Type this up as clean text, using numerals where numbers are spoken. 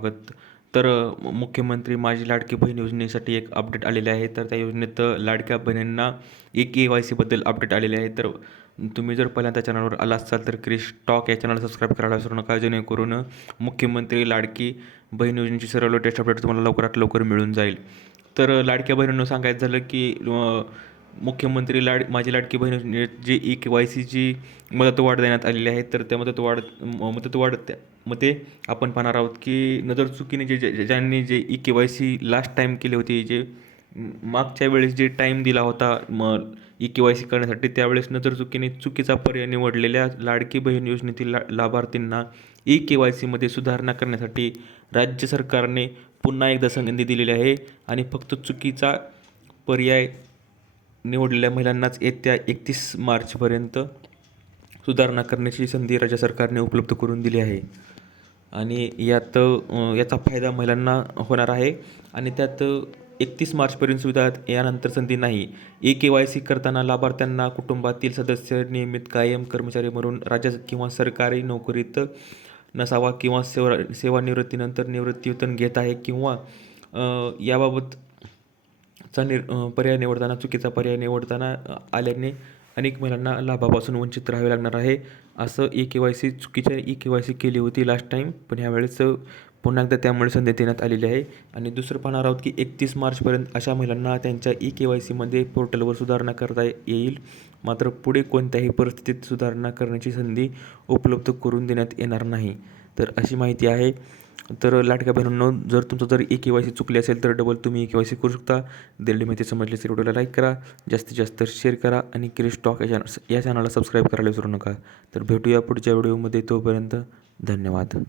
स्वागत. तर मुख्यमंत्री माझी लाडकी बहीण योजनेसाठी एक अपडेट आलेले आहे. तर त्या योजनेत लाडक्या बहिणींना KYCबद्दल अपडेट आलेले आहे. तर तुम्ही जर पहिल्यांदा चॅनलवर आला असाल तर क्रिश टॉक या चॅनलला सबस्क्राईब करायला विसरू नका, जेणेकरून मुख्यमंत्री लाडकी बहीण योजनेची सर्व लेटेस्ट अपडेट तुम्हाला लवकरात लवकर मिळून जाईल. तर लाडक्या बहिणींनो, सांगायचं झालं की मुख्यमंत्री माझी लाडकी बहीण योजनेत जी KYCची मुदतवाढ देण्यात आलेली आहे. तर त्या मुदतवाढ मध्ये आपण पाहणार आहोत की नजर चुकीने ज्यांनी जे KYC लास्ट टाईम केले होते, जे मागच्या वेळेस जे टाईम दिला होता KYC करण्यासाठी, त्यावेळेस नजर चुकीने चुकीचा पर्याय निवडलेल्या लाडकी बहीण योजनेतील लाभार्थींना KYCमध्ये सुधारणा करण्यासाठी राज्य सरकारने पुन्हा एकदा संधी दिलेली आहे आणि फक्त चुकीचा पर्याय निवडलेल्या महिलांनाच येत्या 31 मार्चपर्यंत सुधारणा करण्याची संधी राज्य सरकारने उपलब्ध करून दिली आहे. आणि याचा फायदा महिलांना होणार आहे आणि त्यात 31 मार्चपर्यंत सुद्धा यानंतर संधी नाही. KYC करताना लाभार्थ्यांना कुटुंबातील सदस्य नियमित कायम कर्मचारी म्हणून राज्य किंवा सरकारी नोकरीत नसावा किंवा सेवानिवृत्तीनंतर निवृत्तीवेतन घेत आहे किंवा याबाबतचा पर्याय निवडताना चुकीचा पर्याय निवडताना आल्याने अनेक महिलांना लाभापासून वंचित राहावे लागणार आहे. असं चुकीच्या KYC केली होती लास्ट टाईम, पण ह्यावेळेस पुन्हा एकदा त्यामुळे संधी देण्यात आलेली आहे. आणि दुसरं पाहणार आहोत की 31 मार्चपर्यंत अशा महिलांना त्यांच्या KYCमध्ये पोर्टलवर सुधारणा करता येईल, मात्र पुढे कोणत्याही परिस्थितीत सुधारणा करण्याची संधी उपलब्ध करून देण्यात येणार नाही. तर अशी माहिती आहे. तर लाडक्या बहिणींनो, जर तुमचं जर KYC चुकली असेल तर डबल तुम्ही KYC करू शकता. दिलेली माहिती समजली तर व्हिडिओला लाईक करा, जास्तीत जास्त शेअर करा आणि क्रिश टॉक या चॅनलला सबस्क्राईब करायला विसरू नका. तर भेटूया पुढच्या व्हिडिओमध्ये. तोपर्यंत धन्यवाद.